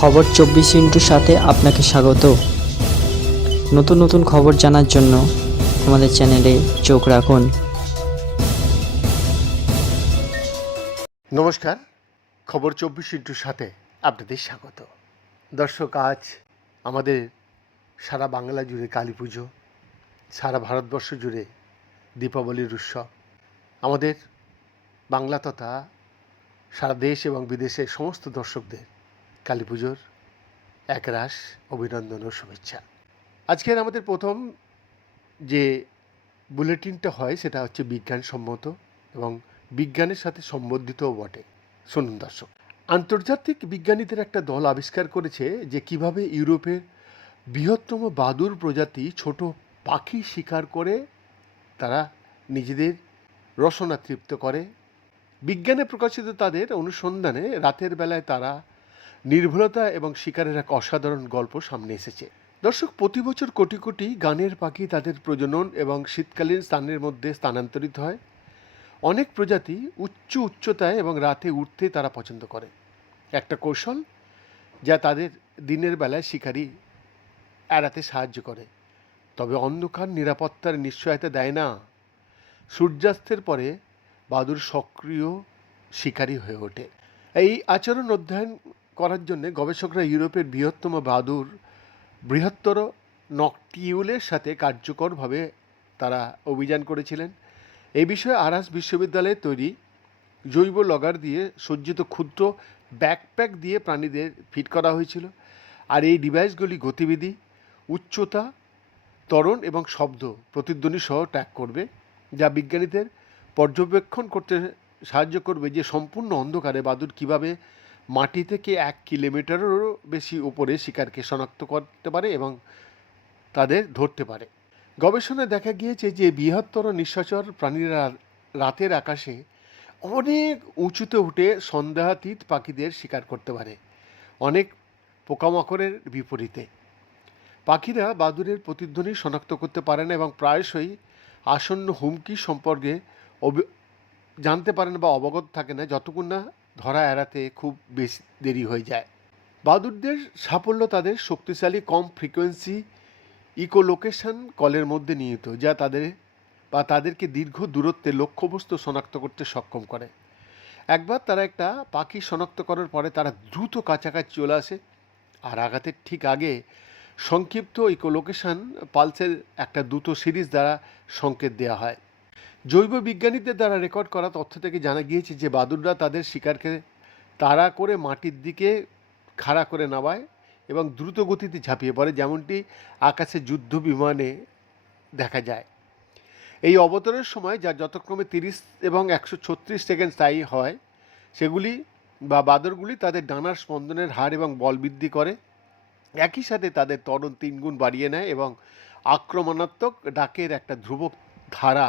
খবর চব্বিশ ইন্টুর সাথে আপনাকে স্বাগত। নতুন নতুন খবর জানার জন্য আমাদের চ্যানেলে চোখ রাখুন। নমস্কার, খবর চব্বিশ ইন্টুর সাথে আপনাদের স্বাগত। দর্শক, আজ আমাদের সারা বাংলা জুড়ে কালী পুজো, সারা ভারতবর্ষ জুড়ে দীপাবলির উৎসব। আমাদের বাংলা তথা সারা দেশ এবং বিদেশের সমস্ত দর্শকদের কালী পুজোর একরাশ অভিনন্দন ও শুভেচ্ছা। আজকের আমাদের প্রথম যে বুলেটিনটা হয়, সেটা হচ্ছে বিজ্ঞানসম্মত এবং বিজ্ঞানের সাথে সম্বন্ধিতও বটে। শুনুন দর্শক, আন্তর্জাতিক বিজ্ঞানীদের একটা দল আবিষ্কার করেছে যে কীভাবে ইউরোপের বৃহত্তম বাদুর প্রজাতি ছোট পাখি শিকার করে তারা নিজেদের রসনা তৃপ্ত করে। বিজ্ঞানে প্রকাশিত তাদের অনুসন্ধানে রাতের বেলায় তারা নির্ভুলতা এবং শিকারের এক অসাধারণ গল্প সামনে এসেছে। দর্শক, প্রতি বছর কোটি কোটি গানের পাখি তাদের প্রজনন এবং শীতকালীন স্থানের মধ্যে স্থানান্তরিত হয়। অনেক প্রজাতি উচ্চ উচ্চতায় এবং রাতে উঠতে তারা পছন্দ করে। একটা কৌশল যা তাদের দিনের বেলায় শিকারি এড়াতে সাহায্য করে। তবে অন্ধকার নিরাপত্তার নিশ্চয়তা দেয় না। সূর্যাস্তের পরে বাদুর সক্রিয় শিকারী হয়ে ওঠে। এই আচরণ অধ্যয়ন করার জন্য গবেষকরা ইউরোপের বৃহত্তম বাদুর বৃহত্তর নকটিউলের সাথে কার্যকরভাবে তারা অভিযান করেছিলেন। এই বিষয়ে আরাস বিশ্ববিদ্যালয়ে তৈরি জৈব লগার দিয়ে সজ্জিত ক্ষুদ্র ব্যাকপ্যাক দিয়ে প্রাণীদের ফিট করা হয়েছিল। আর এই ডিভাইসগুলি গতিবিধি, উচ্চতা, ত্বরণ এবং শব্দ প্রতিধ্বনি সহ ট্র্যাক করবে, যা বিজ্ঞানীদের পর্যবেক্ষণ করতে সাহায্য করবে যে সম্পূর্ণ অন্ধকারে বাদুর কীভাবে মাটি থেকে এক কিলোমিটারেরও বেশি উপরে শিকারকে শনাক্ত করতে পারে এবং তাদের ধরতে পারে। গবেষণায় দেখা গিয়েছে যে বৃহত্তর নিঃসাচর প্রাণীরা রাতের আকাশে অনেক উঁচুতে উঠে সন্দেহাতীত পাখিদের শিকার করতে পারে। অনেক পোকামাকড়ের বিপরীতে। পাখিরা বাদুরের প্রতিধ্বনি শনাক্ত করতে পারে না এবং প্রায়শই আসন্ন হুমকি সম্পর্কে জানতে পারেন বা অবগত থাকে না, যতক্ষণ না ধরা এড়াতে খুব বেশি দেরি হয়ে যায়। বাদুরদের সাফল্য তাদের শক্তিশালী, কম ফ্রিকোয়েন্সি, ইকোলোকেশন কলের মধ্যে নিহিত, যা তাদের বা তাদেরকে দীর্ঘ দূরত্বে লক্ষ্যবস্তু শনাক্ত করতে সক্ষম করে। একবার তারা একটা পাখি শনাক্ত করার পরে তারা দ্রুত কাছাকাছি চলে আসে। আর আঘাতের ঠিক আগে সংক্ষিপ্ত ইকোলোকেশন পালসের একটা দ্রুত সিরিজ দ্বারা সংকেত দেওয়া হয়। জৈব বিজ্ঞানীদের দ্বারা রেকর্ড করা তথ্য থেকে জানা গিয়েছে যে বাদুররা তাদের শিকারকে তাড়া করে মাটির দিকে খাড়া করে নামায় এবং দ্রুত গতিতে ঝাঁপিয়ে পড়ে, যেমনটি আকাশে যুদ্ধ বিমানে দেখা যায়। এই অবতরণের সময় যা যথাক্রমে তিরিশ এবং একশো ছত্রিশ সেকেন্ড স্থায়ী হয়, সেগুলি বা বাদরগুলি তাদের ডানার স্পন্দনের হার এবং বল বৃদ্ধি করে। একই সাথে তাদের ত্বরণ তিনগুণ বাড়িয়ে নেয় এবং আক্রমণাত্মক ডাকের একটা ধ্রুবক ধারা